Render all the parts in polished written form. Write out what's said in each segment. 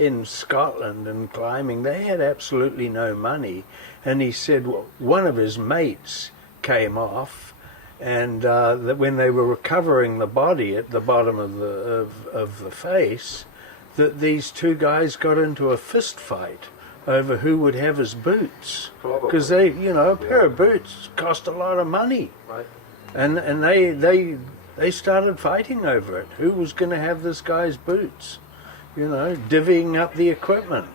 in Scotland and climbing. They had absolutely no money. And he said one of his mates came off, and that when they were recovering the body at the bottom of the face, that these two guys got into a fist fight over who would have his boots, because they, a pair of boots cost a lot of money, Right. and they started fighting over it. Who was going to have this guy's boots? Divvying up the equipment.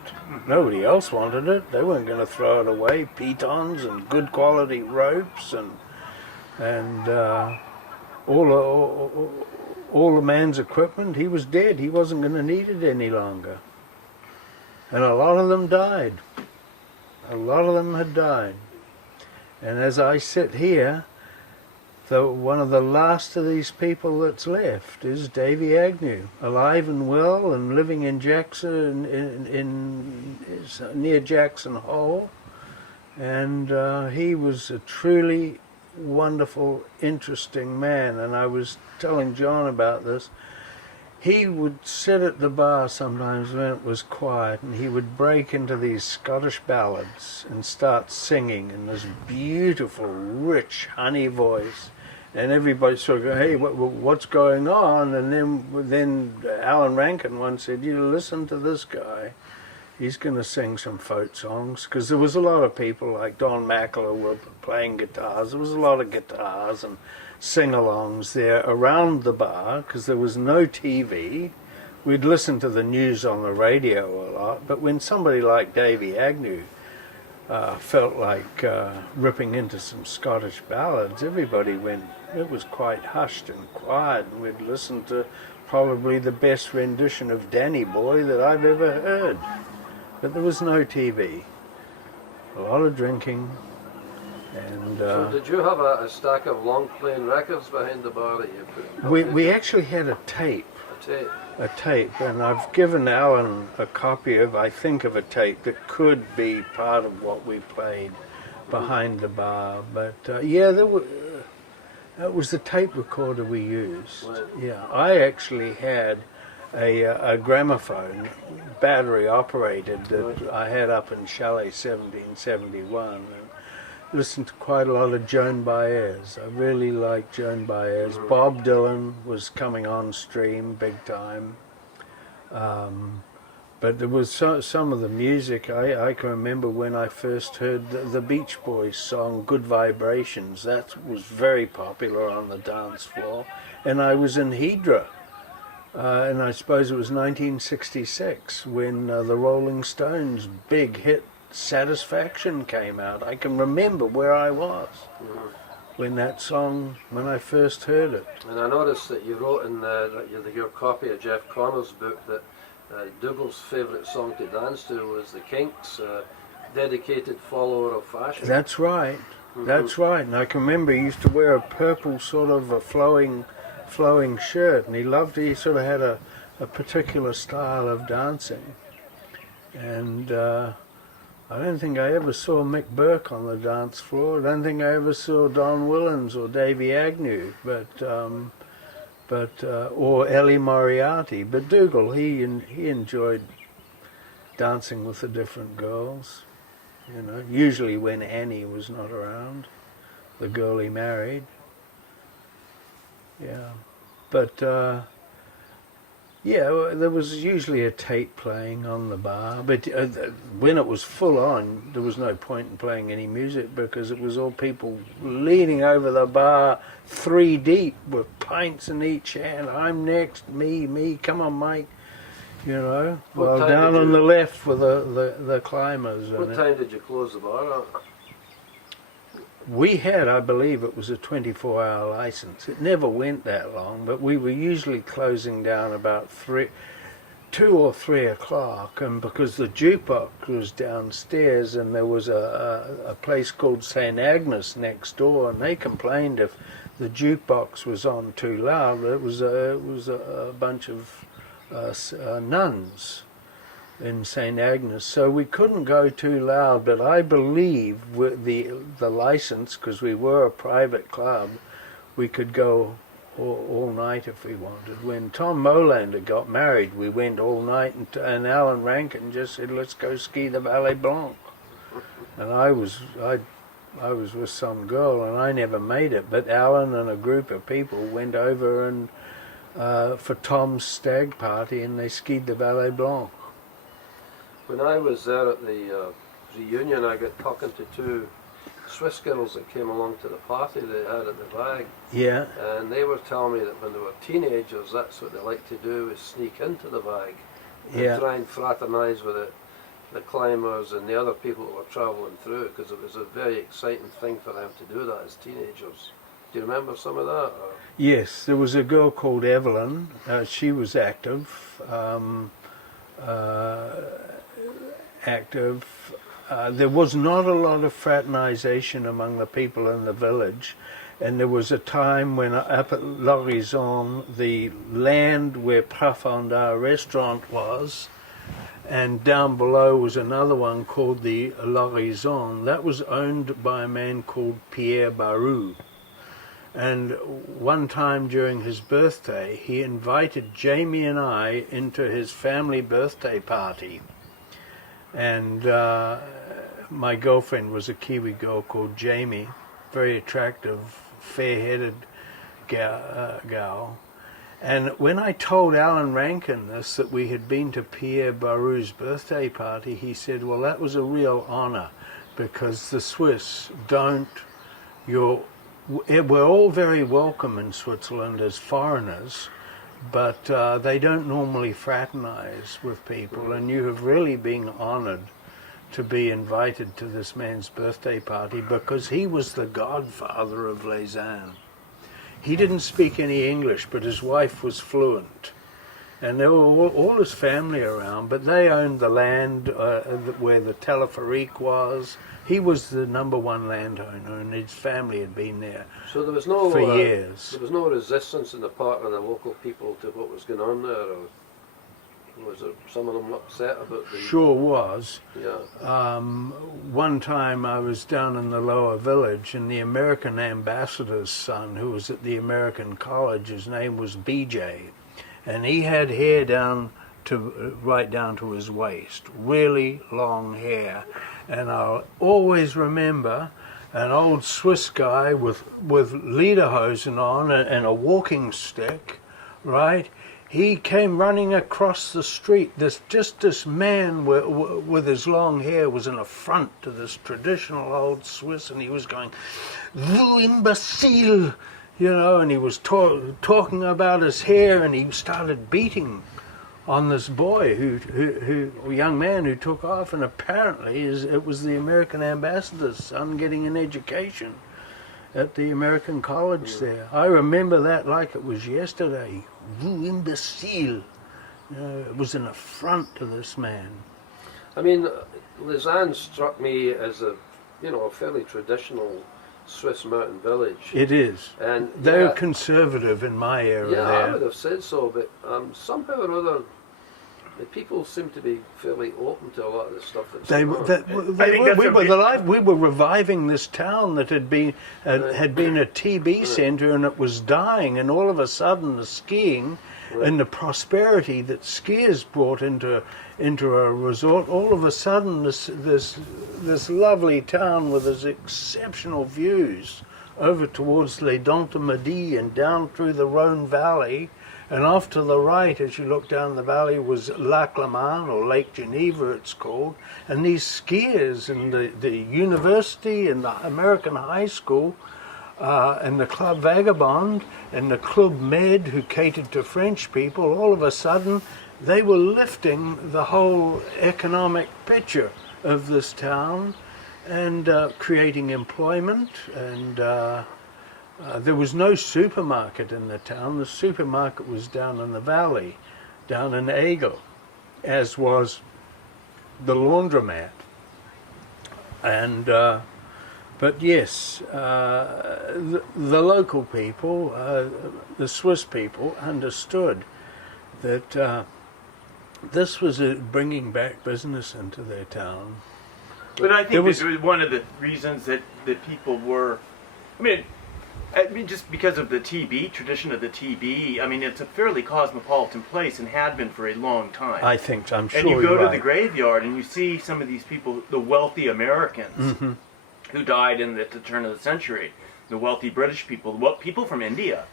Nobody else wanted it. They weren't going to throw it away. Pitons and good quality ropes and all the man's equipment. He was dead. He wasn't going to need it any longer. And a lot of them died. A lot of them had died. And as I sit here, one of the last of these people that's left is Davy Agnew, alive and well and living in Jackson, near Jackson Hole. And he was a truly wonderful, interesting man. And I was telling John about this. He would sit at the bar sometimes when it was quiet, and he would break into these Scottish ballads and start singing in this beautiful, rich, honey voice. And everybody sort of go, hey, what's going on? And then Alan Rankin once said, you listen to this guy. He's going to sing some folk songs. Because there was a lot of people like Don Mackler were playing guitars. There was a lot of guitars and sing-alongs there around the bar, because there was no TV. We'd listen to the news on the radio a lot. But when somebody like Davy Agnew felt like ripping into some Scottish ballads, everybody went, it was quite hushed and quiet, and we'd listen to probably the best rendition of Danny Boy that I've ever heard. But there was no TV. A lot of drinking. And so did you have a stack of long playing records behind the bar that you put? We actually had a tape. A tape, and I've given Alan a copy of, I think, of a tape that could be part of what we played behind the bar. But yeah, that was the tape recorder we used. Right. Yeah, I actually had a gramophone, battery operated, that I had up in Chalet 1771. And listened to quite a lot of Joan Baez. I really liked Joan Baez. Bob Dylan was coming on stream big time. But there was some of the music. I can remember when I first heard the Beach Boys song Good Vibrations. That was very popular on the dance floor. And I was in Hydra. And I suppose it was 1966 when the Rolling Stones' big hit Satisfaction came out. I can remember where I was when I first heard it. And I noticed that you wrote in your copy of Jeff Connor's book that Dougal's favourite song to dance to was The Kinks' Dedicated Follower of Fashion. That's right. That's right. And I can remember he used to wear a purple sort of a flowing shirt, and he sort of had a particular style of dancing. And I don't think I ever saw Mick Burke on the dance floor. I don't think I ever saw Don Willens or Davy Agnew, or Ellie Moriarty. But Dougal, he enjoyed dancing with the different girls. Usually when Annie was not around, the girl he married. Yeah, but yeah, there was usually a tape playing on the bar, but when it was full on, there was no point in playing any music because it was all people leaning over the bar 3 deep with pints in each hand. I'm next, me, come on, Mike. Well, down on the left were the climbers. What time did you close the bar at? We had, I believe, it was a 24-hour license. It never went that long, but we were usually closing down about 2 or 3 o'clock, and because the jukebox was downstairs and there was a place called St. Agnes next door, and they complained if the jukebox was on too loud. It was a bunch of nuns in St. Agnes, so we couldn't go too loud, but I believe with the license, because we were a private club, we could go all night if we wanted. When Tom Molander got married, we went all night, and Alan Rankin just said, "Let's go ski the Valley Blanc." And I was with some girl, and I never made it. But Alan and a group of people went over and for Tom's stag party, and they skied the Valley Blanc. When I was there at the reunion, I got talking to two Swiss girls that came along to the party they had at the Vag. Yeah. And they were telling me that when they were teenagers, that's what they liked to do, is sneak into the Vag and try and fraternise with the climbers and the other people that were travelling through, because it was a very exciting thing for them to do that as teenagers. Do you remember some of that? Or? Yes, there was a girl called Evelyn. She was active. There was not a lot of fraternisation among the people in the village, and there was a time when up at L'Horizon, the land where Profondeur restaurant was, and down below was another one called the L'Horizon. That was owned by a man called Pierre Barou. And one time during his birthday, he invited Jamie and I into his family birthday party. And my girlfriend was a Kiwi girl called Jamie, very attractive, fair-headed gal. And when I told Alan Rankin this, that we had been to Pierre Barou's birthday party, he said, "Well, that was a real honour, because the Swiss don't, we're all very welcome in Switzerland as foreigners, but they don't normally fraternise with people, and you have really been honoured to be invited to this man's birthday party, because he was the godfather of Lausanne. He didn't speak any English, but his wife was fluent. And there were all his family around, but they owned the land where the Teleferique was. He was the #1 landowner, and his family had been there so there was no, for years. There was no resistance on the part of the local people to what was going on there, or was there some of them upset about the... Sure was. Yeah. One time I was down in the lower village, and the American ambassador's son, who was at the American college, his name was BJ, and he had hair right down to his waist, really long hair. And I'll always remember an old Swiss guy with lederhosen on and a walking stick, right? He came running across the street. This man with his long hair was an affront to this traditional old Swiss, and he was going, "You imbecile!" You know, and he was talking about his hair, and he started beating on this boy, a young man who took off, and apparently it was the American ambassador's son getting an education at the American college there. I remember that like it was yesterday. "You imbecile!" It was an affront to this man. I mean, Lausanne struck me as a fairly traditional Swiss mountain village. It is. And they're conservative in my area there. I would have said so, but somehow or other, the people seem to be fairly open to a lot of the stuff that's going on. We were reviving this town that had been a TB centre, and it was dying, and all of a sudden the skiing and the prosperity that skiers brought into a resort, all of a sudden this lovely town with its exceptional views over towards Les Dents de Midi and down through the Rhone Valley. And off to the right, as you look down the valley, was Lac Le Mans, or Lake Geneva it's called. And these skiers and the university and the American high school and the Club Vagabond and the Club Med, who catered to French people, all of a sudden they were lifting the whole economic picture of this town and creating employment. And there was no supermarket in the town. The supermarket was down in the valley, down in Aigle, as was the laundromat. And but yes, the local people, the Swiss people, understood that this was bringing back business into their town. But I think this was one of the reasons that people were, I mean, I mean, just because of the TB, tradition of the TB, I mean, it's a fairly cosmopolitan place and had been for a long time. I'm sure and you go you're to right. the graveyard and you see some of these people, the wealthy Americans who died at the turn of the century, the wealthy British people, people from India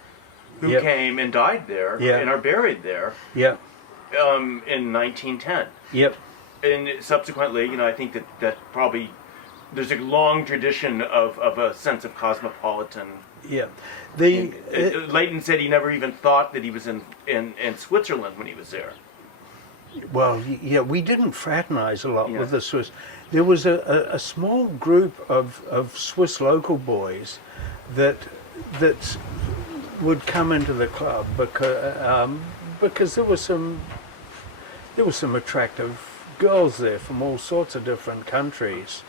who came and died there and are buried there Yep. In 1910. Yep. And subsequently, I think that probably there's a long tradition of a sense of cosmopolitan. Yeah. Leighton said he never even thought that he was in Switzerland when he was there. Well, yeah, we didn't fraternize a lot with the Swiss. There was a small group of Swiss local boys that would come into the club because there were some attractive girls there from all sorts of different countries,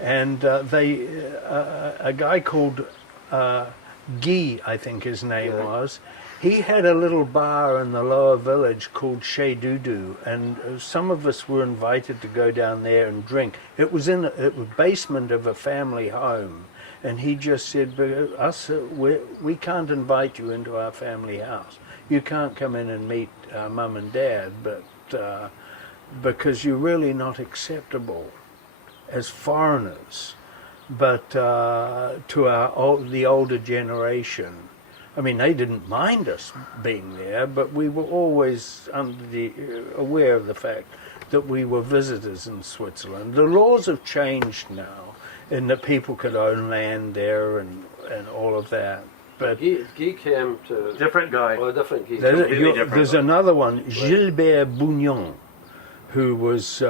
and a guy called Guy, I think his name was. He had a little bar in the lower village called Chez Doudou, and some of us were invited to go down there and drink. It was in the basement of a family home, and he just said, we can't invite you into our family house. You can't come in and meet Mum and Dad, but because you're really not acceptable as foreigners. But to the older generation, I mean, they didn't mind us being there, but we were always aware of the fact that we were visitors in Switzerland. The laws have changed now, in that people could own land there and all of that. But Guy came to... Different guy. Well, a different Guy. there's another one, Gilbert Bougnon, who was...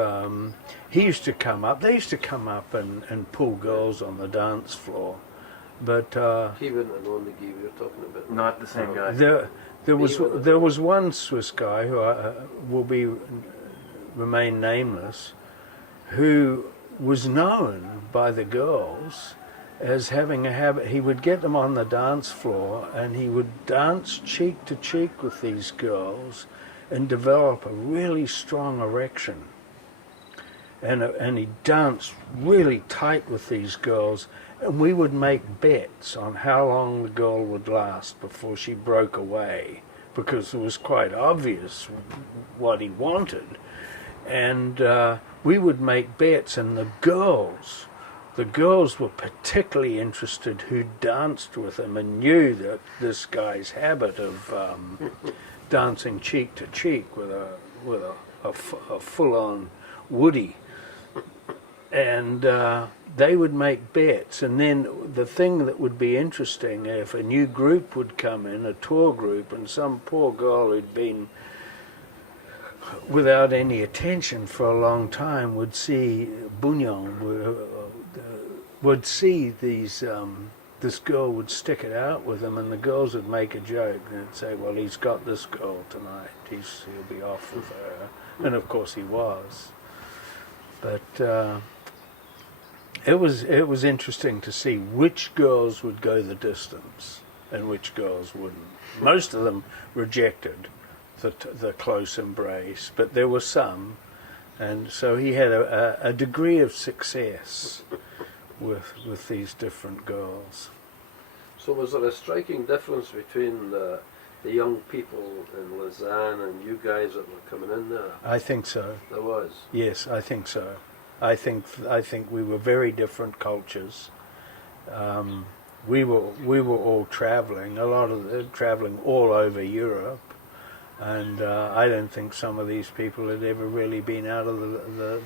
he used to come up. They used to come up and pull girls on the dance floor. But he wouldn't have known the Guy we were talking about. Not the same guy. there was one Swiss guy who will remain nameless, who was known by the girls as having a habit. He would get them on the dance floor and he would dance cheek to cheek with these girls and develop a really strong erection. And he danced really tight with these girls, and we would make bets on how long the girl would last before she broke away, because it was quite obvious what he wanted. And we would make bets, and the girls were particularly interested, who danced with him and knew that this guy's habit of dancing cheek to cheek with a full-on woody. And they would make bets, and then the thing that would be interesting, if a new group would come in, a tour group, and some poor girl who'd been without any attention for a long time would see Bougnon, would see these, this girl would stick it out with him, and the girls would make a joke and say, well, he's got this girl tonight, he'll be off with her. And of course he was. But it was interesting to see which girls would go the distance and which girls wouldn't. Most of them rejected the close embrace, but there were some, and so he had a degree of success with these different girls. So was there a striking difference between the young people in Lausanne and you guys that were coming in there? I think so. There was? Yes, I think so. I think we were very different cultures. We were all traveling, traveling all over Europe, and I don't think some of these people had ever really been out of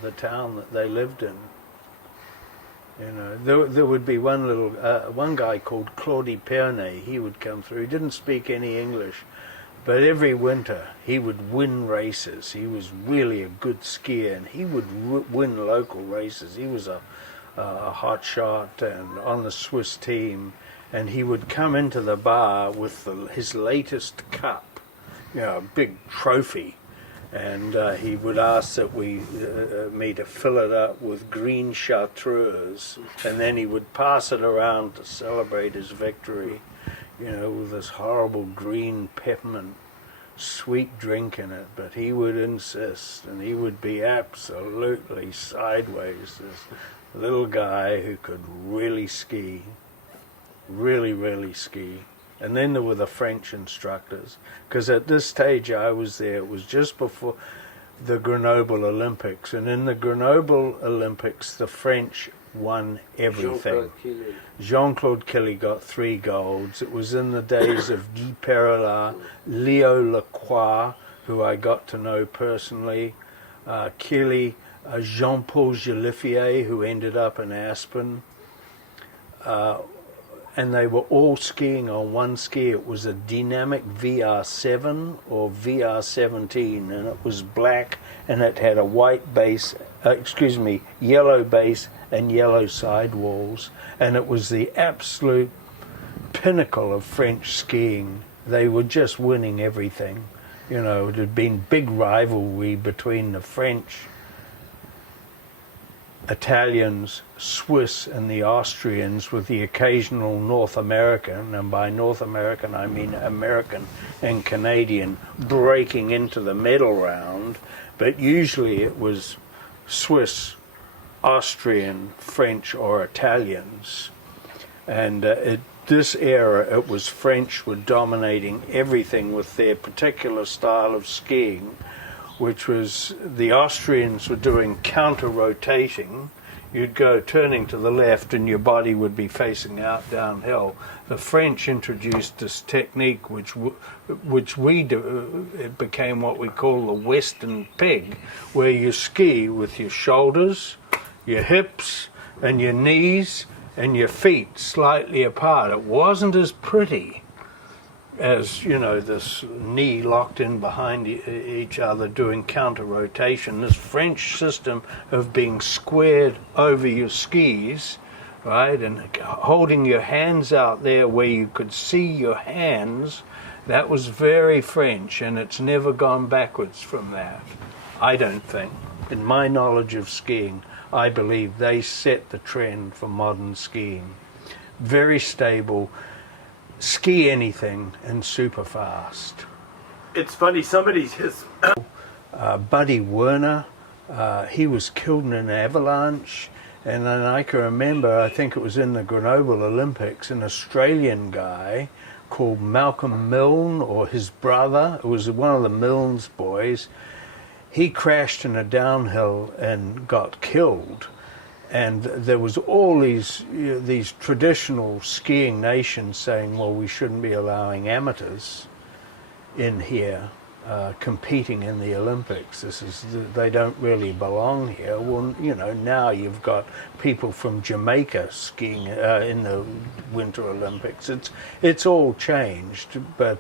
the town that they lived in. You know, there would be one guy called Claudie Pernay. He would come through. He didn't speak any English, but every winter he would win races. He was really a good skier, and he would win local races. He was a hot shot and on the Swiss team, and he would come into the bar with his latest cup, a big trophy, and he would ask that me to fill it up with green chartreuse, and then he would pass it around to celebrate his victory, with this horrible green peppermint sweet drink in it. But he would insist, and he would be absolutely sideways, this little guy who could really ski. really ski. And then there were the French instructors, because at this stage I was there, it was just before the Grenoble Olympics, and in the Grenoble Olympics the French won everything. Jean-Claude Killy got 3 golds. It was in the days of Guy Perrelat, Leo Lacroix, who I got to know personally, Killy, Jean-Paul Jolifier, who ended up in Aspen, and they were all skiing on one ski. It was a dynamic VR7 or VR17, and it was black, and it had a white base, yellow base and yellow sidewalls, and it was the absolute pinnacle of French skiing. They were just winning everything. You know, it had been big rivalry between the French, Italians, Swiss, and the Austrians, with the occasional North American, and by North American I mean American and Canadian, breaking into the medal round, but usually it was Swiss, Austrian, French, or Italians. And this era, it was French were dominating everything with their particular style of skiing, which was the Austrians were doing counter-rotating. You'd go turning to the left and your body would be facing out downhill. The French introduced this technique which we do, it became what we call the Western pig, where you ski with your shoulders, your hips, and your knees, and your feet slightly apart. It wasn't as pretty as, you know, this knee locked in behind each other doing counter-rotation. This French system of being squared over your skis, right, and holding your hands out there where you could see your hands, that was very French, and it's never gone backwards from that, I don't think. In my knowledge of skiing, I believe they set the trend for modern skiing. Very stable, ski anything, and super fast. It's funny, somebody's his Buddy Werner, he was killed in an avalanche, and then I can remember, I think it was in the Grenoble Olympics, an Australian guy called Malcolm Milne, or his brother, it was one of the Milne's boys, he crashed in a downhill and got killed. And there was all these traditional skiing nations saying, well, we shouldn't be allowing amateurs in here competing in the Olympics. They don't really belong here. Well, you know, now you've got people from Jamaica skiing in the Winter Olympics. It's all changed, but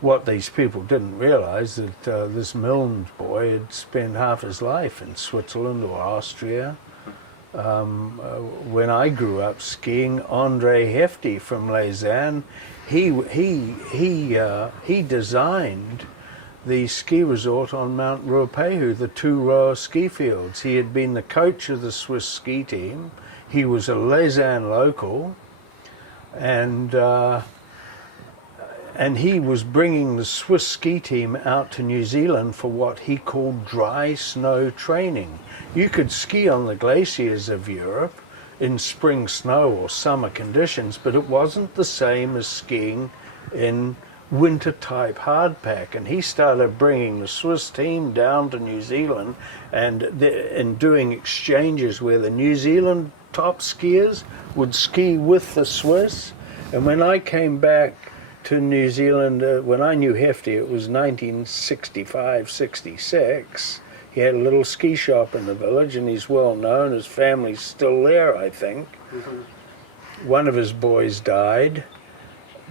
what these people didn't realize that this Milne boy had spent half his life in Switzerland or Austria. When I grew up skiing, Andre Hefty from Lausanne, he designed the ski resort on Mount Ruapehu, the 2-row ski fields. He had been the coach of the Swiss ski team. He was a Lausanne local, and he was bringing the Swiss ski team out to New Zealand for what he called dry snow training. You could ski on the glaciers of Europe in spring snow or summer conditions, but it wasn't the same as skiing in winter type hardpack. And he started bringing the Swiss team down to New Zealand and doing exchanges where the New Zealand top skiers would ski with the Swiss. And when I came back to New Zealand, when I knew Hefty, it was 1965-66. He had a little ski shop in the village, and he's well known. His family's still there, I think. Mm-hmm. One of his boys died.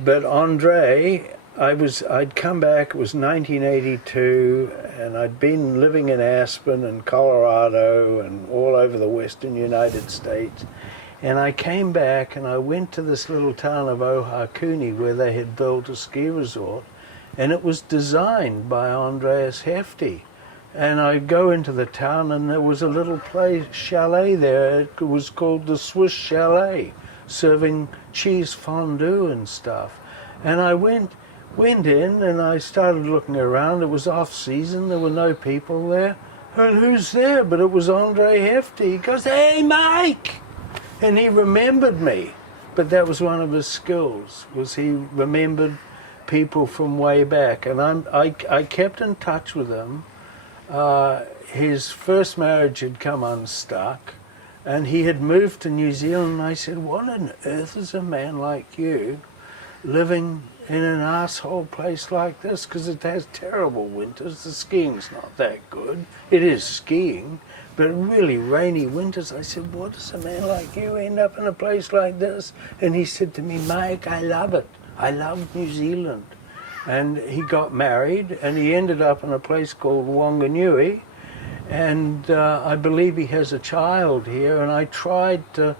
But Andre, I'd come back, it was 1982, and I'd been living in Aspen and Colorado and all over the western United States. And I came back and I went to this little town of Ohakuni where they had built a ski resort, and it was designed by Andreas Hefty. And I go into the town and there was a little chalet there. It was called the Swiss Chalet, serving cheese fondue and stuff. And I went in and I started looking around. It was off season, there were no people there. And who's there? But it was Andre Hefty. He goes, "Hey, Mike!" And he remembered me. but that was one of his skills, was he remembered people from way back. And I kept in touch with him. His first marriage had come unstuck, and he had moved to New Zealand. And I said, what on earth is a man like you living in an asshole place like this? Because it has terrible winters. The skiing's not that good. It is skiing, but really rainy winters. I said, what does a man like you end up in a place like this? And he said to me, Mike, I love it. I love New Zealand. And he got married, and he ended up in a place called Wanganui. And I believe he has a child here, and I tried to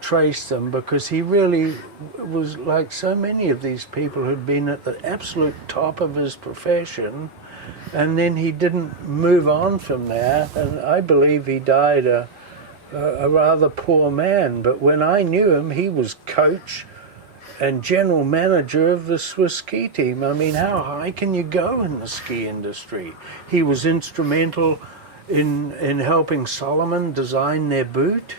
trace them, because he really was like so many of these people who'd been at the absolute top of his profession, and then he didn't move on from that, and I believe he died a rather poor man. But when I knew him, he was coach and general manager of the Swiss ski team. I mean, how high can you go in the ski industry? He was instrumental in helping Solomon design their boot.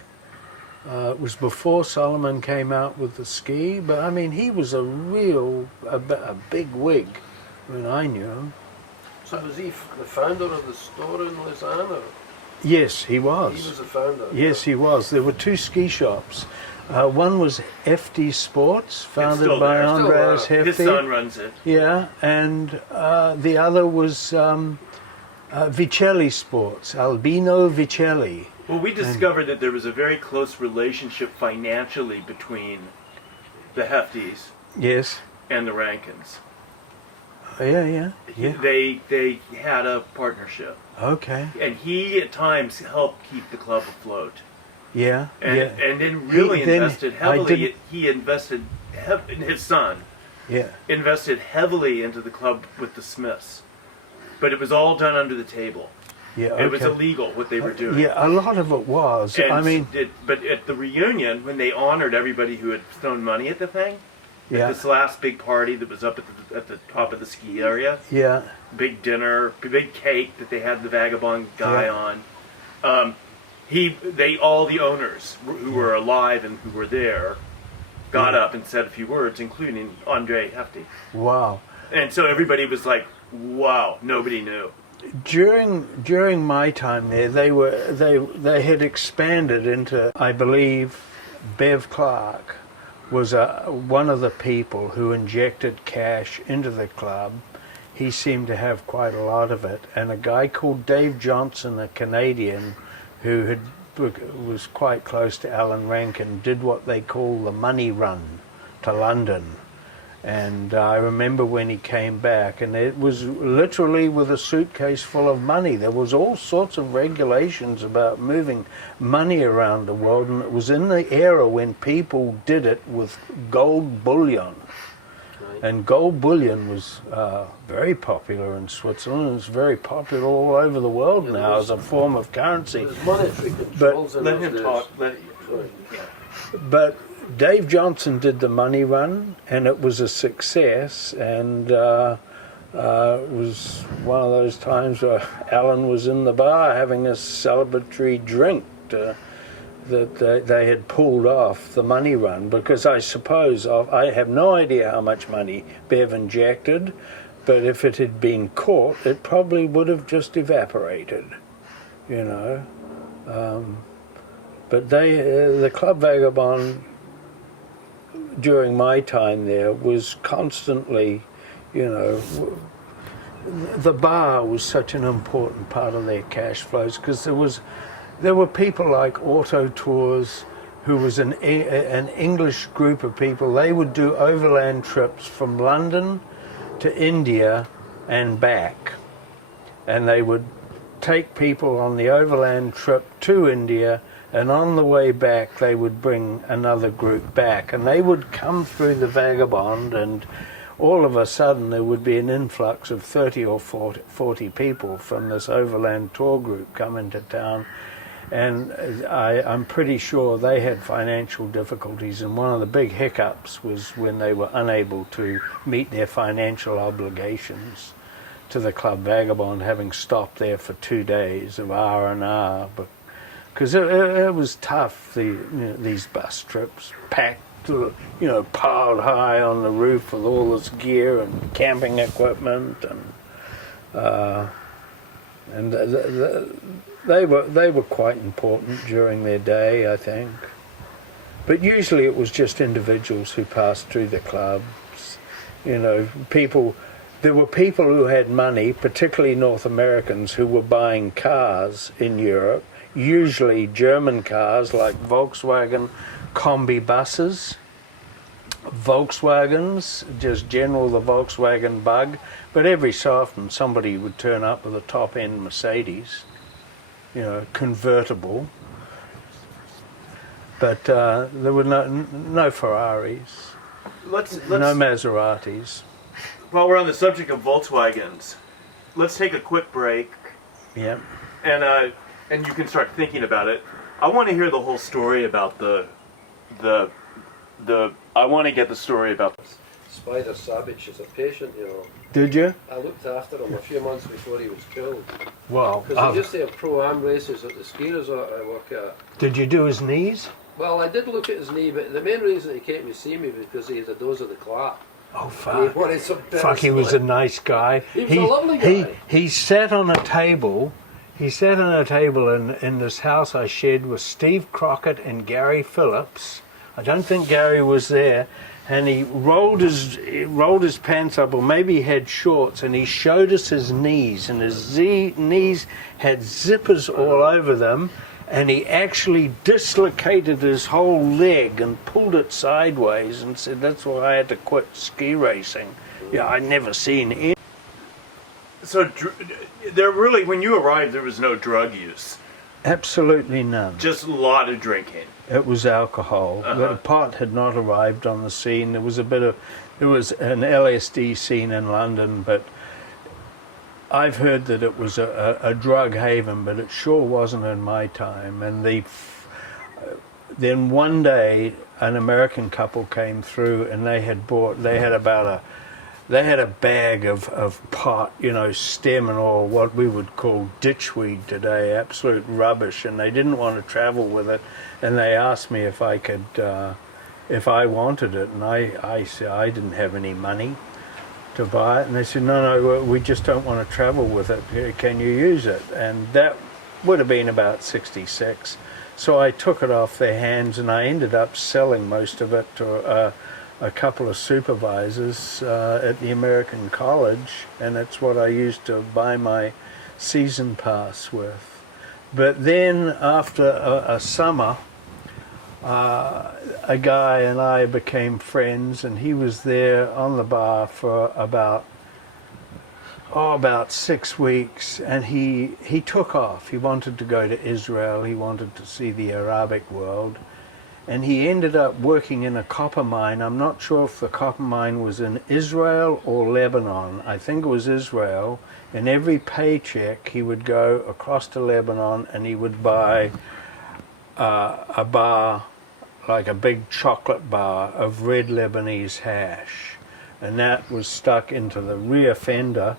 It was before Solomon came out with the ski, but I mean, he was a big wig when I knew him. So was he the founder of the store in Lausanne? Or? Yes, he was. He was the founder. Yes, he was. There were two ski shops. One was FD Sports, founded still by there. Andreas Still Hefti. His son runs it. Yeah, and the other was Vicelli Sports, Albino Vicelli. Well, we discovered that there was a very close relationship financially between the Hefties Yes. and the Rankins. Yeah. They had a partnership, Okay. and he at times helped keep the club afloat. Yeah. And then really invested heavily. He invested his son Yeah. invested heavily into the club with the Smiths, but it was all done under the table. Yeah. Okay. It was illegal what they were doing. Yeah, a lot of it was. And I mean, but at the reunion, when they honored everybody who had thrown money at the thing, yeah. this last big party that was up at the top of the ski area, Yeah. big dinner, big cake that they had the Vagabond guy Yeah. on. All the owners who were alive and who were there, got up and said a few words, including Andre Hefty. Wow. And so everybody was like, "Wow!" Nobody knew. During my time there, they had expanded into, I believe, Bev Clark was one of the people who injected cash into the club. He seemed to have quite a lot of it, and a guy called Dave Johnson, a Canadian, who was quite close to Alan Rankin, did what they call the money run to London. And I remember when he came back, and it was literally with a suitcase full of money. There was all sorts of regulations about moving money around the world, and it was in the era when people did it with gold bullion. And gold bullion was very popular in Switzerland. It's very popular all over the world now as a form of currency. There's monetary controls in Let those him days. talk. But Dave Johnson did the money run, and it was a success. And it was one of those times where Alan was in the bar having a celebratory drink that they had pulled off the money run, because I suppose I have no idea how much money Bev injected, but if it had been caught, it probably would have just evaporated, you know. But the Club Vagabond during my time there was constantly, you know, the bar was such an important part of their cash flows, because there were people like Auto Tours, who was an English group of people. They would do overland trips from London to India and back, and they would take people on the overland trip to India, and on the way back they would bring another group back, and they would come through the Vagabond, and all of a sudden there would be an influx of 30 or 40 people from this overland tour group coming to town. And I'm pretty sure they had financial difficulties, and one of the big hiccups was when they were unable to meet their financial obligations to the Club Vagabond, having stopped there for 2 days of R&R, because it was tough, these bus trips, packed piled high on the roof with all this gear and camping equipment, and they were quite important during their day, I think. But usually it was just individuals who passed through the clubs. People. There were people who had money, particularly North Americans, who were buying cars in Europe, usually German cars like Volkswagen combi buses, Volkswagens, just general the Volkswagen Bug, but every so often somebody would turn up with a top-end Mercedes, convertible. But there were no Ferraris, no Maseratis. While we're on the subject of Volkswagens, let's take a quick break. Yeah. And you can start thinking about it. I want to hear the whole story about I want to get the story about Spider Savage is a patient, Did you? I looked after him a few months before he was killed. Wow. Because they used to have pro-am races at the ski resort I work at. Did you do his knees? Well, I did look at his knee, but the main reason he came to see me was because he had a dose of the clap. Oh, fuck. He wanted some Fuck, he was a nice guy. He was a lovely guy. He sat on a table. He sat on a table in this house I shared with Steve Crockett and Gary Phillips. I don't think Gary was there. And he rolled his pants up, or maybe he had shorts, and he showed us his knees, and his knees had zippers all over them, and he actually dislocated his whole leg and pulled it sideways and said, that's why I had to quit ski racing. Yeah, I'd never seen it. So when you arrived, there was no drug use? Absolutely none. Just a lot of drinking? It was alcohol. Uh-huh. The pot had not arrived on the scene. There was an LSD scene in London, but I've heard that it was a drug haven, but it sure wasn't in my time. And then one day, an American couple came through, and they had a bag of pot, stem and all, what we would call ditchweed today, absolute rubbish, and they didn't want to travel with it, and they asked me if I could, if I wanted it, and I said I didn't have any money to buy it, and they said, no, we just don't want to travel with it, can you use it? And that would have been about 66, so I took it off their hands, and I ended up selling most of it to a couple of supervisors at the American College, and that's what I used to buy my season pass with. But then after a summer, a guy and I became friends, and he was there on the bar for about 6 weeks, and he took off. He wanted to go to Israel, he wanted to see the Arabic world, and he ended up working in a copper mine. I'm not sure if the copper mine was in Israel or Lebanon. I think it was Israel. And every paycheck he would go across to Lebanon and he would buy a bar, like a big chocolate bar of red Lebanese hash. And that was stuck into the rear fender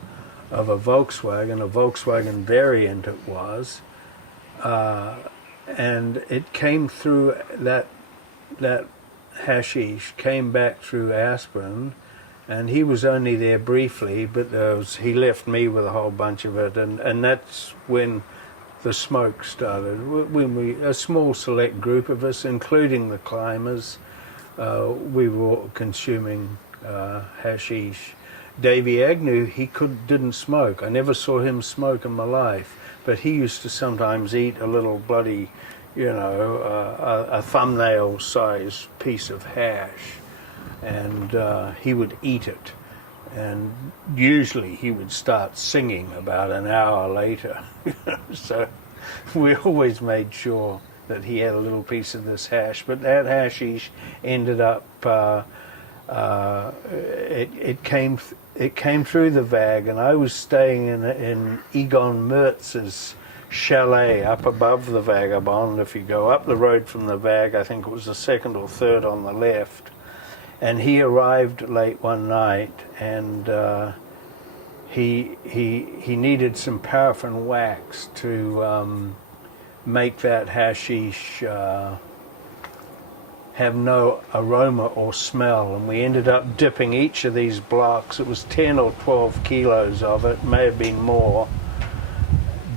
of a Volkswagen variant it was. And it came through that hashish came back through Aspirin, and he was only there briefly, but he left me with a whole bunch of it, and that's when the smoke started. When a small select group of us, including the climbers, we were consuming hashish. Davy Agnew, he didn't smoke. I never saw him smoke in my life, but he used to sometimes eat a little bloody, a thumbnail size piece of hash, and he would eat it, and usually he would start singing about an hour later. So we always made sure that he had a little piece of this hash, but that hashish ended up it came through the VAG, and I was staying in Egon Mertz's chalet up above the Vagabond. If you go up the road from the VAG, I think it was the second or third on the left, and he arrived late one night, and he needed some paraffin wax to make that hashish have no aroma or smell, and we ended up dipping each of these blocks. It was 10 or 12 kilos of it, may have been more,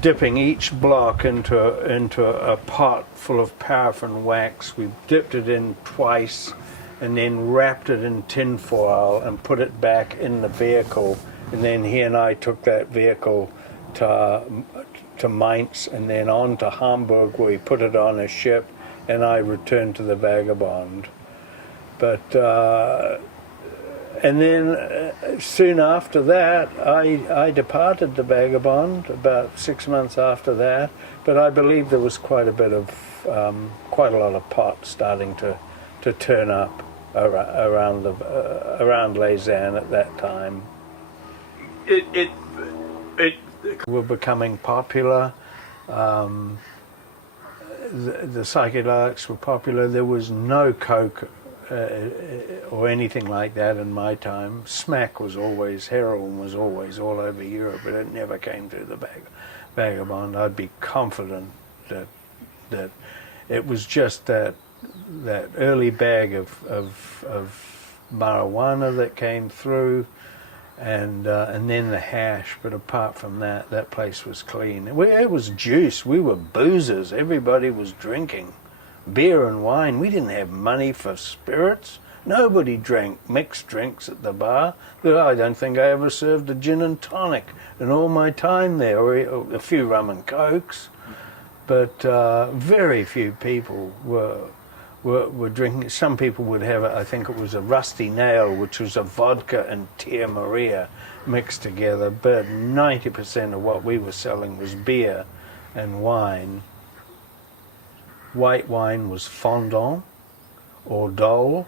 dipping each block into a pot full of paraffin wax. We dipped it in twice and then wrapped it in tin foil and put it back in the vehicle, and then he and I took that vehicle to Mainz and then on to Hamburg, where we put it on a ship, and I returned to the Vagabond. But and then soon after that, I departed the Vagabond about 6 months after that. But I believe there was quite a lot of pot starting to turn up around Lausanne at that time. It Were becoming popular. The psychedelics were popular. There was no coke or anything like that in my time. Smack was always, heroin was always all over Europe, but it never came to the Vagabond. I'd be confident that it was just that early bag of marijuana that came through, and then the hash. But apart from that, that place was clean. It was juice. We were boozers. Everybody was drinking beer and wine. We didn't have money for spirits. Nobody drank mixed drinks at the bar. I don't think I ever served a gin and tonic in all my time there, or a few rum and cokes. But very few people were drinking. Some people would have, I think it was a rusty nail, which was a vodka and Tia Maria mixed together, but 90% of what we were selling was beer and wine. White wine was fondant or Dole,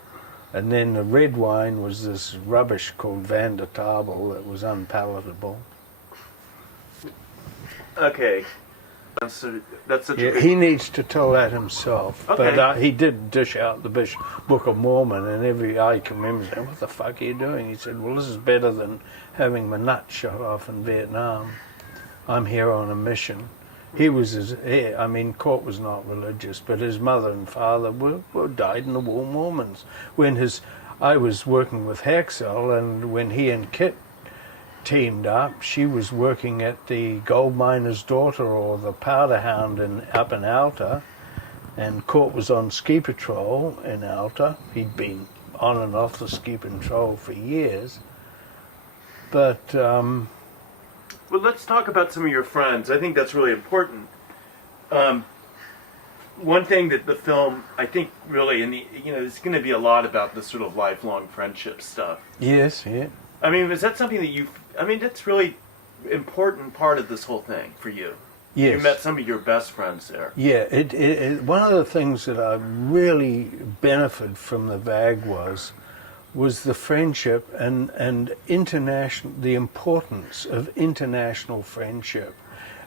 and then the red wine was this rubbish called Van der Table that was unpalatable. Okay. That's such a He needs to tell that himself. Okay. But he did dish out the Book of Mormon, and I can remember saying, "What the fuck are you doing?" He said, "Well, this is better than having my nuts shot off in Vietnam. I'm here on a mission." Court was not religious, but his mother and father were died in the war Mormons. I was working with Hexel, and when he and Kit teamed up, she was working at the Gold Miner's Daughter, or the Powder Hound up in Alta, and Court was on ski patrol in Alta. He'd been on and off the ski patrol for years. But Well, let's talk about some of your friends. I think that's really important. One thing that the film, I think, really, it's going to be a lot about this sort of lifelong friendship stuff. yes, yeah. I mean, is that something that that's really important part of this whole thing for you? Yes. You met some of your best friends there. Yeah, one of the things that I really benefited from the VAG was the friendship and the importance of international friendship.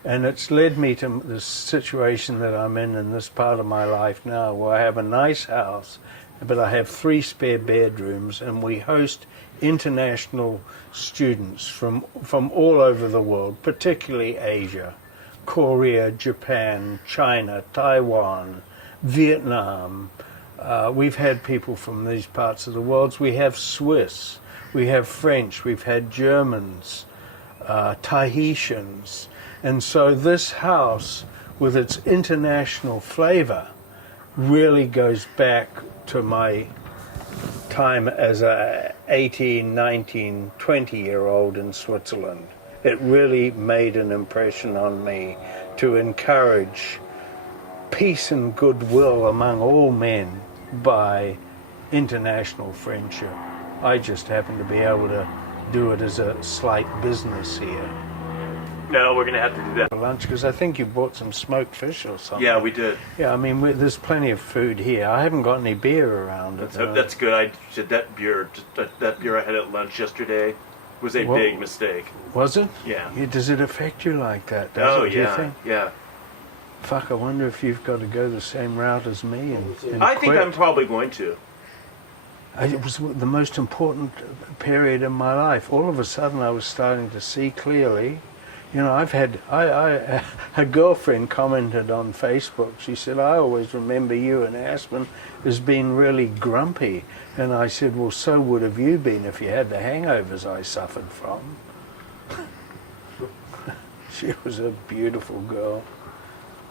And it's led me to this situation that I'm in this part of my life now, where I have a nice house, but I have 3 spare bedrooms, and we host international students from all over the world, particularly Asia, Korea, Japan, China, Taiwan, Vietnam. We've had people from these parts of the world. We have Swiss, we have French, we've had Germans, Tahitians. And so this house, with its international flavor, really goes back to my time as a 18, 19, 20-year-old in Switzerland. It really made an impression on me to encourage peace and goodwill among all men by international friendship. I just happen to be able to do it as a slight business here. No, we're going to have to do that For lunch, because I think you bought some smoked fish or something. Yeah, we did. Yeah, I mean, there's plenty of food here. I haven't got any beer around it. That's good. I did that beer I had at lunch yesterday was a big mistake. Was it? Yeah. Does it affect you like that? Oh, do you yeah, think? yeah. Fuck, I wonder if you've got to go the same route as me and I think quit. I'm probably going to. It was the most important period in my life. All of a sudden I was starting to see clearly. You know, a girlfriend commented on Facebook. She said, "I always remember you in Aspen as being really grumpy." And I said, "Well, so would have you been if you had the hangovers I suffered from." She was a beautiful girl.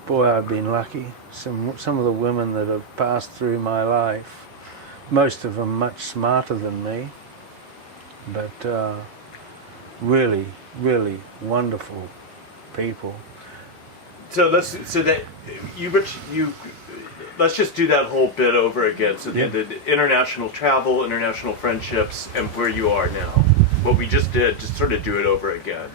Boy, I've been lucky. Some of the women that have passed through my life, most of them much smarter than me, but really, really wonderful people. So let's just do that whole bit over again. So the international travel, international friendships, and where you are now. What we just did, just sort of do it over again.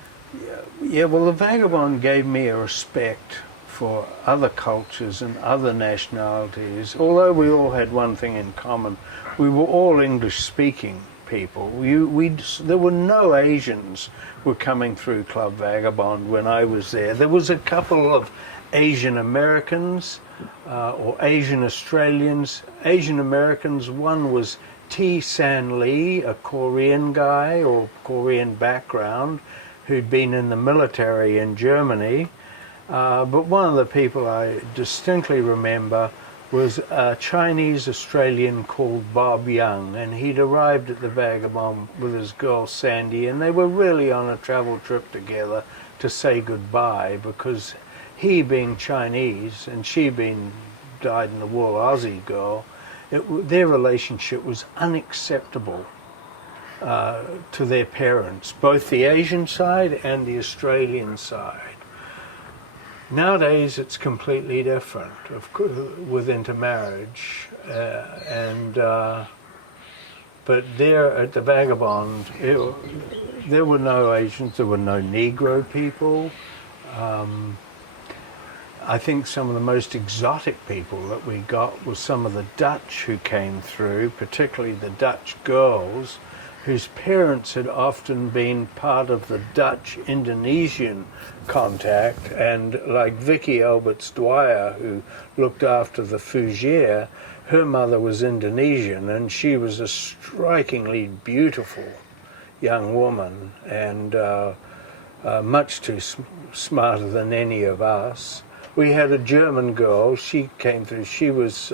Yeah. Well, the Vagabond gave me a respect for other cultures and other nationalities. Although we all had one thing in common, we were all English-speaking people. There were no Asians were coming through Club Vagabond when I was there. There was a couple of Asian Americans or Asian Australians. Asian Americans, one was T. San Lee, a Korean guy or Korean background who'd been in the military in Germany. But one of the people I distinctly remember was a Chinese Australian called Bob Young, and he'd arrived at the Vagabond with his girl Sandy, and they were really on a travel trip together to say goodbye, because he being Chinese and she being dyed in the wool Aussie girl, their relationship was unacceptable to their parents, both the Asian side and the Australian side. Nowadays it's completely different, of course, with intermarriage, but there at the Vagabond, there were no Asians, there were no Negro people. I think some of the most exotic people that we got were some of the Dutch who came through, particularly the Dutch girls, whose parents had often been part of the Dutch-Indonesian contact, and like Vicky Alberts-Dwyer, who looked after the Fougere, her mother was Indonesian, and she was a strikingly beautiful young woman, and much too smarter than any of us. We had a German girl, she came through, she was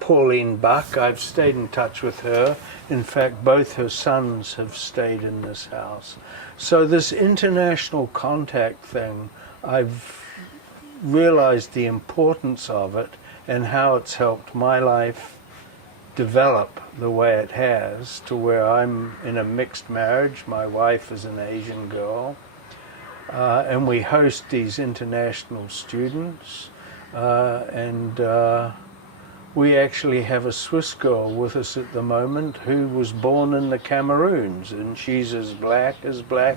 Pauline Buck. I've stayed in touch with her. In fact, both her sons have stayed in this house. So this international contact thing, I've realized the importance of it and how it's helped my life develop the way it has, to where I'm in a mixed marriage. My wife is an Asian girl, and we host these international students, and we actually have a Swiss girl with us at the moment who was born in the Cameroons, and she's as black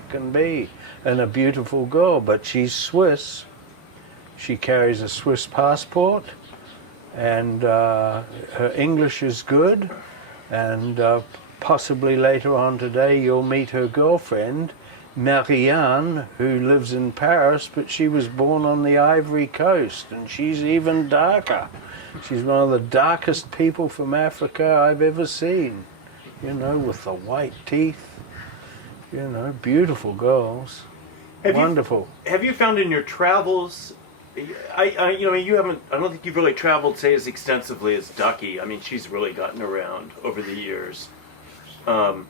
can be, and a beautiful girl, but she's Swiss. She carries a Swiss passport, and her English is good, and possibly later on today you'll meet her girlfriend, Marianne, who lives in Paris, but she was born on the Ivory Coast, and she's even darker. She's one of the darkest people from Africa I've ever seen, you know, with the white teeth, you know, beautiful girls, wonderful. Have you found in your travels, you haven't, I don't think you've really traveled, say, as extensively as Ducky. I mean, she's really gotten around over the years. And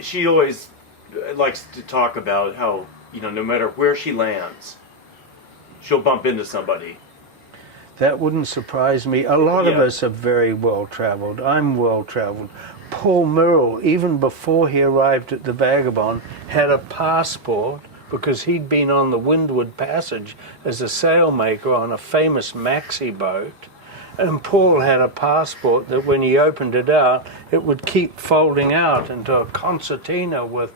she always likes to talk about how, no matter where she lands, she'll bump into somebody. That wouldn't surprise me. A lot of us are very well traveled. I'm well traveled. Paul Murrell, even before he arrived at the Vagabond, had a passport because he'd been on the Windward Passage as a sailmaker on a famous maxi boat. And Paul had a passport that when he opened it out, it would keep folding out into a concertina with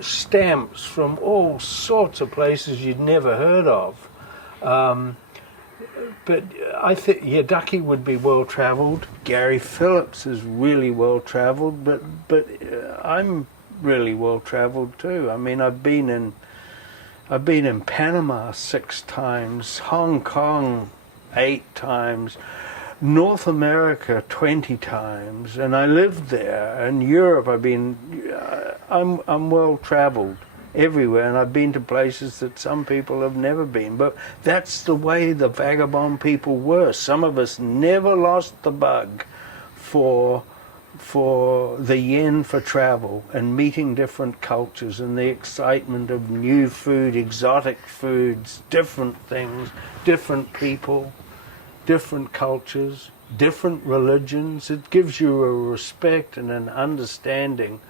stamps from all sorts of places you'd never heard of. But I think, Ducky would be well-travelled. Gary Phillips is really well-travelled, but I'm really well-travelled too. I mean, I've been in Panama 6 times, Hong Kong 8 times, North America 20 times, and I lived there. In Europe, I'm well travelled everywhere, and I've been to places that some people have never been. But that's the way the vagabond people were. Some of us never lost the bug for the yen for travel and meeting different cultures and the excitement of new food, exotic foods, different things, different people, different cultures, different religions. It gives you a respect and an understanding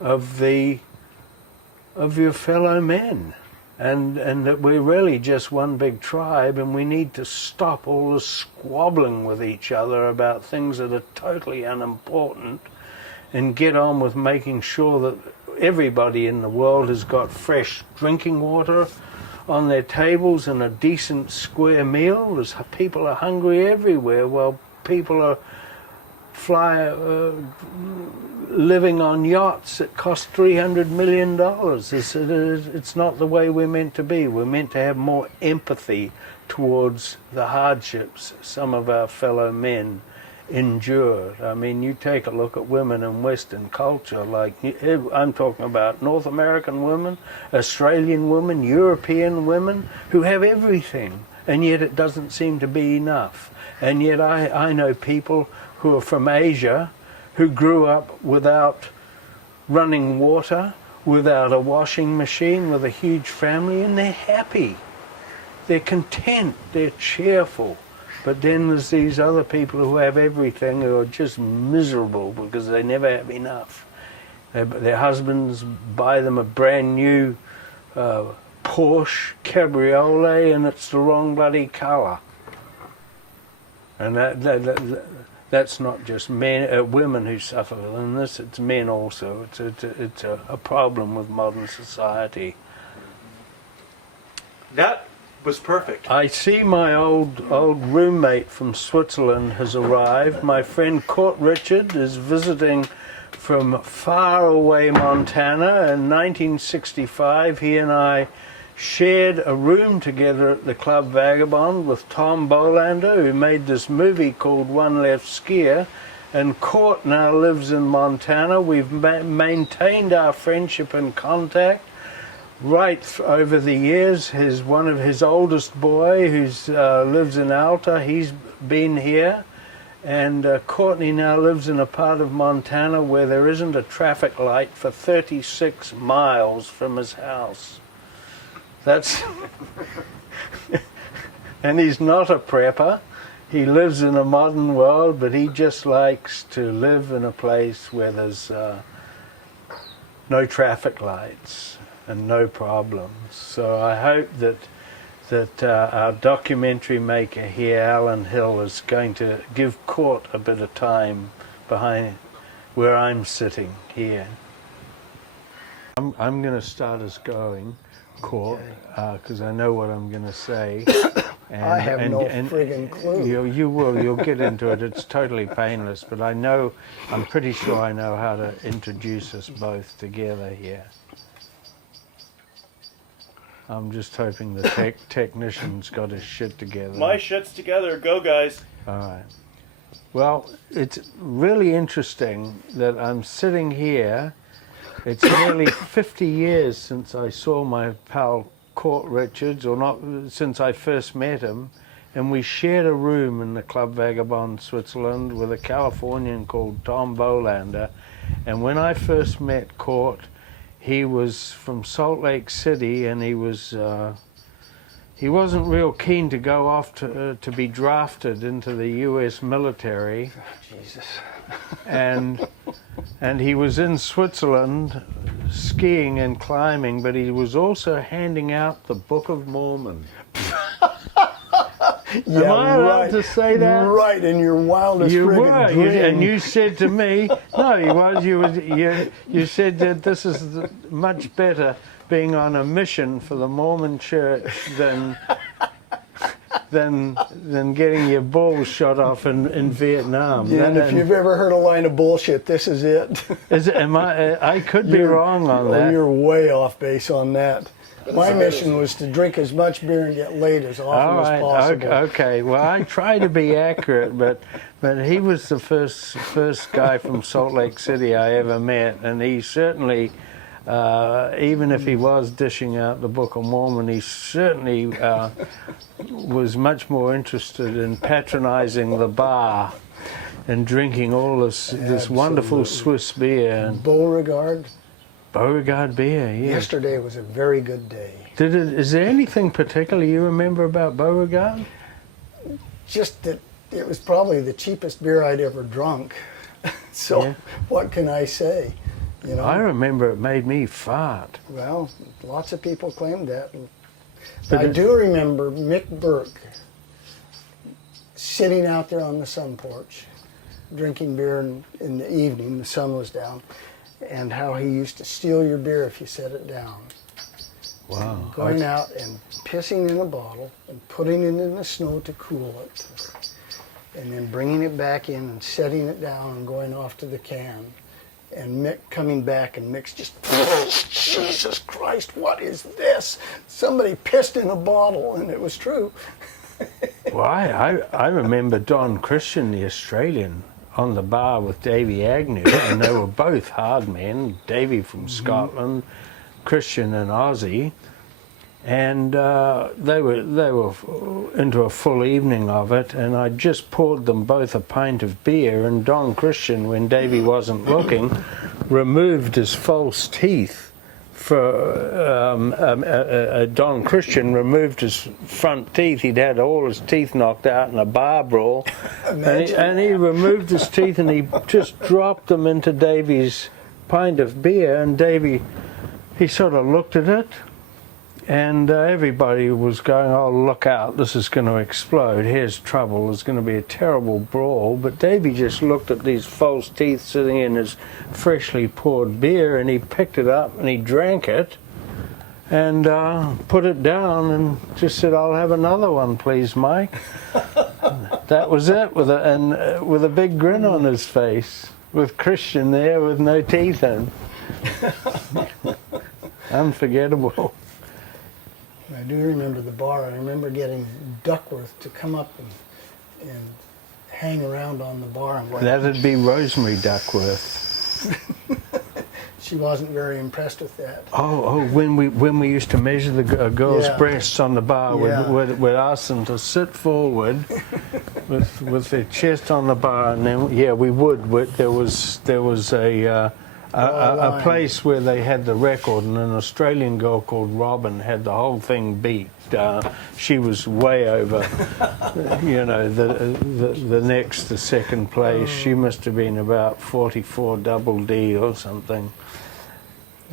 of your fellow men, and that we're really just one big tribe, and we need to stop all the squabbling with each other about things that are totally unimportant and get on with making sure that everybody in the world has got fresh drinking water on their tables and a decent square meal. People are hungry everywhere while people are living on yachts that cost $300 million. It's not the way we're meant to be. We're meant to have more empathy towards the hardships some of our fellow men endured. I mean, you take a look at women in Western culture, like I'm talking about North American women, Australian women, European women, who have everything, and yet it doesn't seem to be enough. And yet I know people who are from Asia who grew up without running water, without a washing machine, with a huge family, and they're happy. They're content, they're cheerful. But then there's these other people who have everything who are just miserable because they never have enough. Their husbands buy them a brand new Porsche Cabriolet and it's the wrong bloody colour. And that's not just women who suffer in this, it's men also. It's a problem with modern society. That was perfect. I see my old roommate from Switzerland has arrived. My friend Court Richard is visiting from far away Montana. In 1965, he and I shared a room together at the Club Vagabond with Tom Bolander, who made this movie called One Left Skier. And Court now lives in Montana. We've maintained our friendship and contact right over the years. One of his oldest boy, who lives in Alta, he's been here. And Courtney now lives in a part of Montana where there isn't a traffic light for 36 miles from his house. That's and he's not a prepper. He lives in a modern world, but he just likes to live in a place where there's no traffic lights and no problems. So I hope that our documentary maker here, Alan Hill, is going to give Court a bit of time behind where I'm sitting here. I'm going to start us going, Court, because I know what I'm going to say. I have no friggin' clue. You will. You'll get into it. It's totally painless, but I'm pretty sure I know how to introduce us both together here. I'm just hoping the technician's got his shit together. My shit's together. Go, guys. All right. Well, it's really interesting that I'm sitting here. It's nearly 50 years since I saw my pal Court Richards, or not, since I first met him, and we shared a room in the Club Vagabond, Switzerland, with a Californian called Tom Bolander. And when I first met Court, he was from Salt Lake City, and he wasn't real keen to go off to be drafted into the U.S. military. Jesus. And he was in Switzerland skiing and climbing, but he was also handing out the Book of Mormon. Yeah, Am I allowed right, to say that? Right, in your wildest You friggin' were, dream. and you said to me, no, he was. You said that this is much better being on a mission for the Mormon Church than getting your balls shot off in Vietnam. Yeah, and if you've ever heard a line of bullshit, this is it. I could be wrong on that. You're way off base on that. My mission was to drink as much beer and get laid as often as possible. Okay. Well, I try to be accurate, but he was the first guy from Salt Lake City I ever met, and he certainly Even if he was dishing out the Book of Mormon, he certainly was much more interested in patronizing the bar and drinking all this wonderful Swiss beer. And Beauregard. Beauregard beer, yes. Yesterday was a very good day. Is there anything particular you remember about Beauregard? Just that it was probably the cheapest beer I'd ever drunk. So Yeah. what can I say? You know, I remember it made me fart. well, lots of people claimed that. But I do remember Mick Burke sitting out there on the sun porch, drinking beer in the evening, the sun was down, and how he used to steal your beer if you set it down. Wow. Going out and pissing in a bottle and putting it in the snow to cool it, and then bringing it back in and setting it down and going off to the can. And Mick coming back, and Mick's just, Jesus Christ, what is this? Somebody pissed in a bottle, and it was true. Well, I remember Don Christian, the Australian, on the bar with Davy Agnew, and they were both hard men, Davy from Scotland, Christian and Aussie, and they were into a full evening of it, and I just poured them both a pint of beer, and Don Christian, when Davy wasn't looking, removed his false teeth. Don Christian removed his front teeth. He'd had all his teeth knocked out in a bar brawl, and he removed his teeth and he just dropped them into Davy's pint of beer, and Davy, he sort of looked at it, and everybody was going, oh, look out, this is going to explode, here's trouble, there's going to be a terrible brawl. But Davy just looked at these false teeth sitting in his freshly poured beer, and he picked it up and he drank it and put it down and just said, I'll have another one, please, Mike. That was it, with a big grin on his face, with Christian there with no teeth in. Unforgettable. I do remember the bar. I remember getting Duckworth to come up and hang around on the bar. And That'd be Rosemary Duckworth. She wasn't very impressed with that. Oh, when we used to measure a girl's breasts on the bar, we'd ask them to sit forward with their chest on the bar, and then we would. There was a place where they had the record, and an Australian girl called Robin had the whole thing beat. She was way over, the second place. She must have been about 44 double D or something.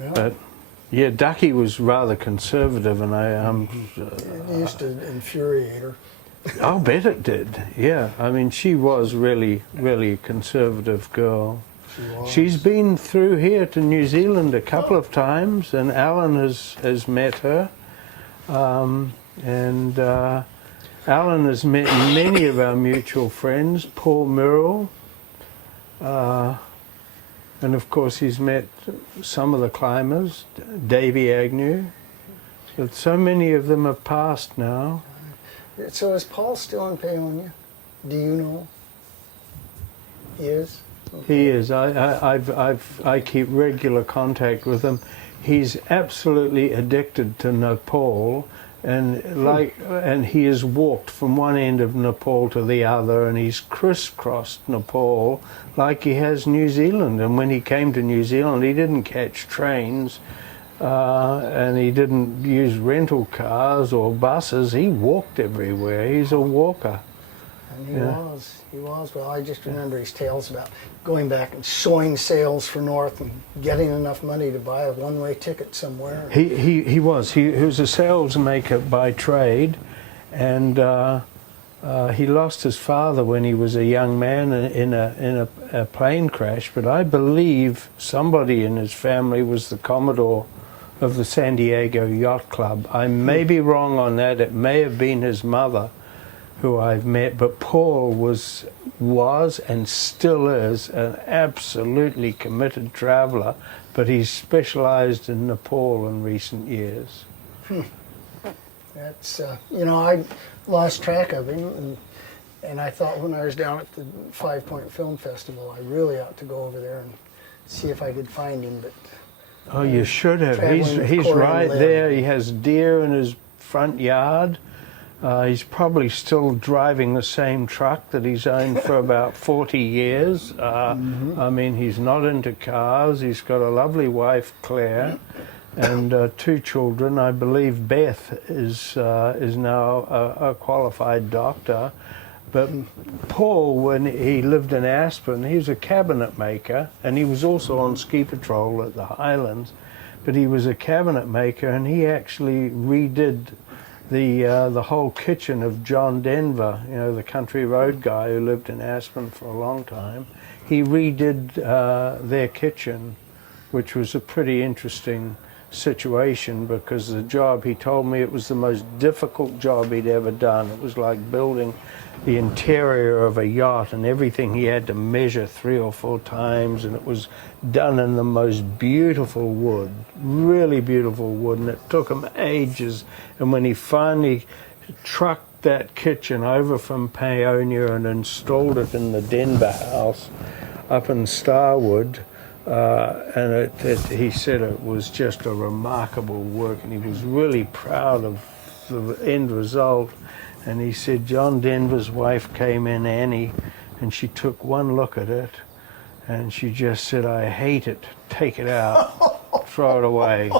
Yeah. But yeah, Ducky was rather conservative, and it used to infuriate her. I'll bet it did. Yeah, I mean, she was really, really a conservative girl. She's been through here to New Zealand a couple of times, and Alan has met her. Alan has met many of our mutual friends, Paul Murrell, and of course he's met some of the climbers, Davy Agnew. But so many of them have passed now. So is Paul still in Paonia? Do you know? He is? Okay. He is. I keep regular contact with him. He's absolutely addicted to Nepal, and he has walked from one end of Nepal to the other, and he's crisscrossed Nepal like he has New Zealand. And when he came to New Zealand, he didn't catch trains, and he didn't use rental cars or buses. He walked everywhere. He's a walker. And he was. Well, I just remember his tales about going back and sewing sails for North and getting enough money to buy a one-way ticket somewhere. He was a salesmaker by trade, and he lost his father when he was a young man in a plane crash. But I believe somebody in his family was the Commodore of the San Diego Yacht Club. I may be wrong on that. It may have been his mother who I've met, but Paul was and still is an absolutely committed traveller, but he's specialised in Nepal in recent years. That's, I lost track of him, and I thought when I was down at the 5 Point Film Festival, I really ought to go over there and see if I could find him, but Oh, you should have. Traveling with He's Courtney right lived. there. He has deer in his front yard. He's probably still driving the same truck that he's owned for about 40 years. I mean, he's not into cars. He's got a lovely wife, Claire, and 2 children. I believe Beth is now a qualified doctor. But Paul, when he lived in Aspen, he was a cabinet maker, and he was also on ski patrol at the Highlands. But he was a cabinet maker, and he actually redid the whole kitchen of John Denver, you know, the country road guy who lived in Aspen for a long time. He redid their kitchen, which was a pretty interesting situation, because the job, he told me, it was the most difficult job he'd ever done. It was like building the interior of a yacht, and everything he had to measure 3 or 4 times, and it was done in the most beautiful wood, really beautiful wood, and it took him ages. And when he finally trucked that kitchen over from Paonia and installed it in the Denver house up in Starwood, and he said it was just a remarkable work, and he was really proud of the end result. And he said John Denver's wife came in, Annie, and she took one look at it, and she just said, "I hate it, take it out, throw it away."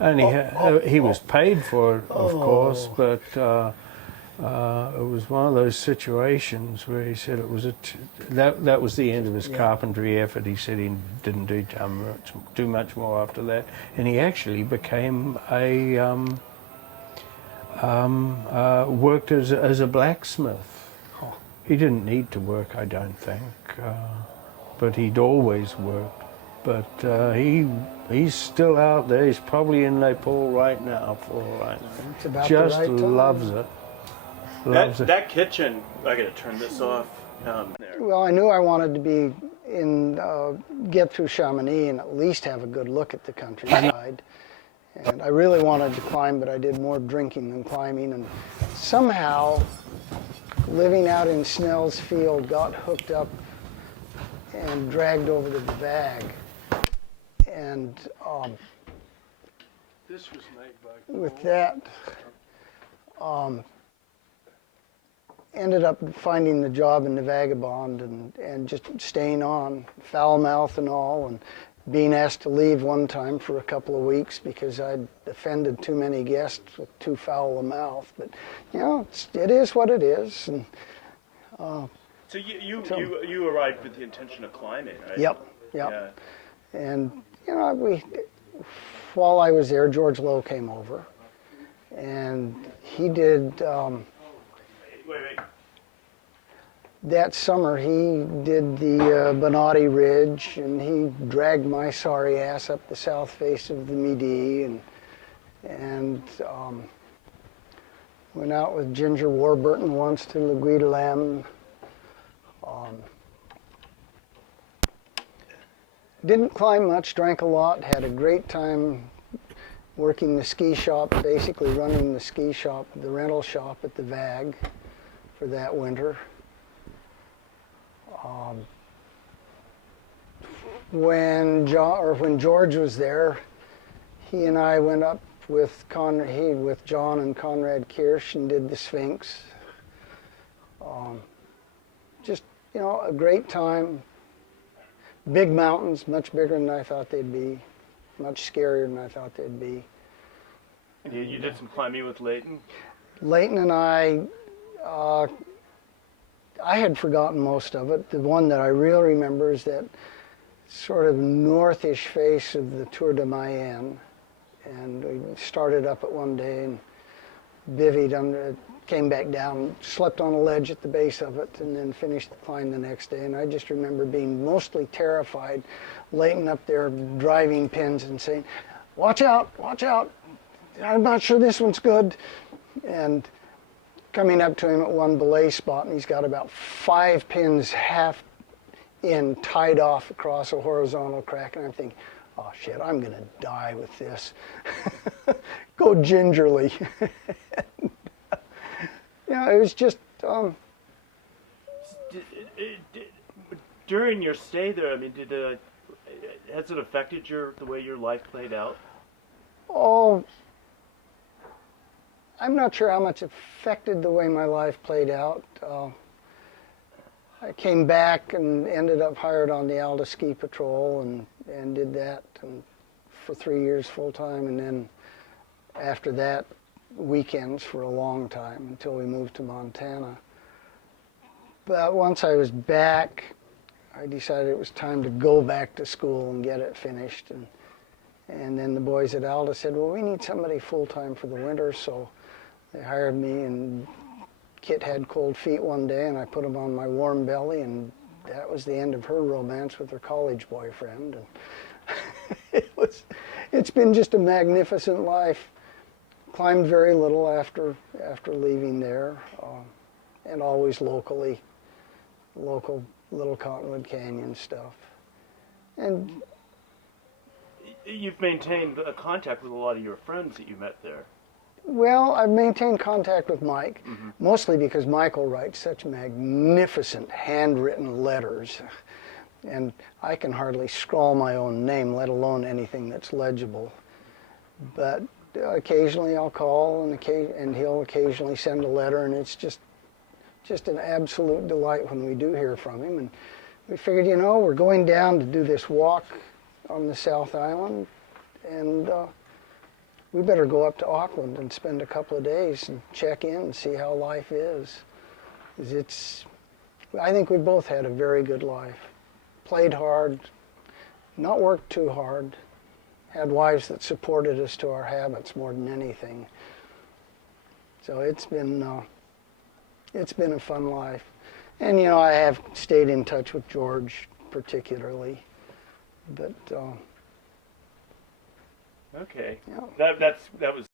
And he was paid for it, of course, but it was one of those situations where he said it was that was the end of his carpentry effort. He said he didn't do much more after that, and he actually became worked as a blacksmith. He didn't need to work, I don't think, but he'd always worked. But he's still out there. He's probably in Nepal right now, for all I know. It's about Just the right time. loves it. Loves it. That kitchen, I gotta turn this off. There. Well, I knew I wanted to be get through Chamonix and at least have a good look at the countryside. And I really wanted to climb, but I did more drinking than climbing. And somehow, living out in Snell's Field, got hooked up and dragged over to the Vag. And This was made by with that, ended up finding the job in the Vagabond and just staying on, foul mouth and all, and being asked to leave one time for a couple of weeks because I'd offended too many guests with too foul a mouth. But you know, it is what it is. And So you arrived with the intention of climbing, right? Yep. Yeah. And you know, while I was there, George Lowe came over, and he did. Wait. That summer, he did the Bonatti Ridge, and he dragged my sorry ass up the south face of the Midi, and went out with Ginger Warburton once to Le Guy de Lame. Didn't climb much, drank a lot, had a great time working the ski shop, basically running the ski shop, the rental shop at the Vag for that winter. When George was there, he and I went up with John and Conrad Kirsch and did the Sphinx. Just, you know, a great time. Big mountains, much bigger than I thought they'd be, much scarier than I thought they'd be. And you did some climbing with Leighton? Leighton and I had forgotten most of it. The one that I really remember is that sort of northish face of the Tour de Mayenne. And we started up at one day and bivvied under it, came back down, slept on a ledge at the base of it, and then finished the climb the next day. And I just remember being mostly terrified, Leighton up there driving pins and saying, "Watch out, watch out. I'm not sure this one's good." And coming up to him at one belay spot, and he's got about 5 pins half in tied off across a horizontal crack, and I'm thinking, oh shit, I'm gonna die with this. Go gingerly. Yeah, it was just During your stay there, I mean, has it affected the way your life played out? Oh, I'm not sure how much affected the way my life played out. I came back and ended up hired on the Alta Ski Patrol and did that for 3 years full time, and then after that, weekends for a long time until we moved to Montana. But once I was back, I decided it was time to go back to school and get it finished. And then the boys at Alta said, well, we need somebody full-time for the winter, so they hired me, and Kit had cold feet one day, and I put him on my warm belly, and that was the end of her romance with her college boyfriend. And it's been just a magnificent life. Climbed very little after leaving there, and always local Little Cottonwood Canyon stuff. And you've maintained a contact with a lot of your friends that you met there. Well, I've maintained contact with Mike, mostly because Michael writes such magnificent handwritten letters, and I can hardly scrawl my own name, let alone anything that's legible. But occasionally I'll call, and he'll occasionally send a letter, and it's just an absolute delight when we do hear from him. And we figured, we're going down to do this walk on the South Island, and we better go up to Auckland and spend a couple of days and check in and see how life is. I think we both had a very good life. Played hard, not worked too hard, had wives that supported us to our habits more than anything. So it's been a fun life. And I have stayed in touch with George particularly. But okay. Yeah. That was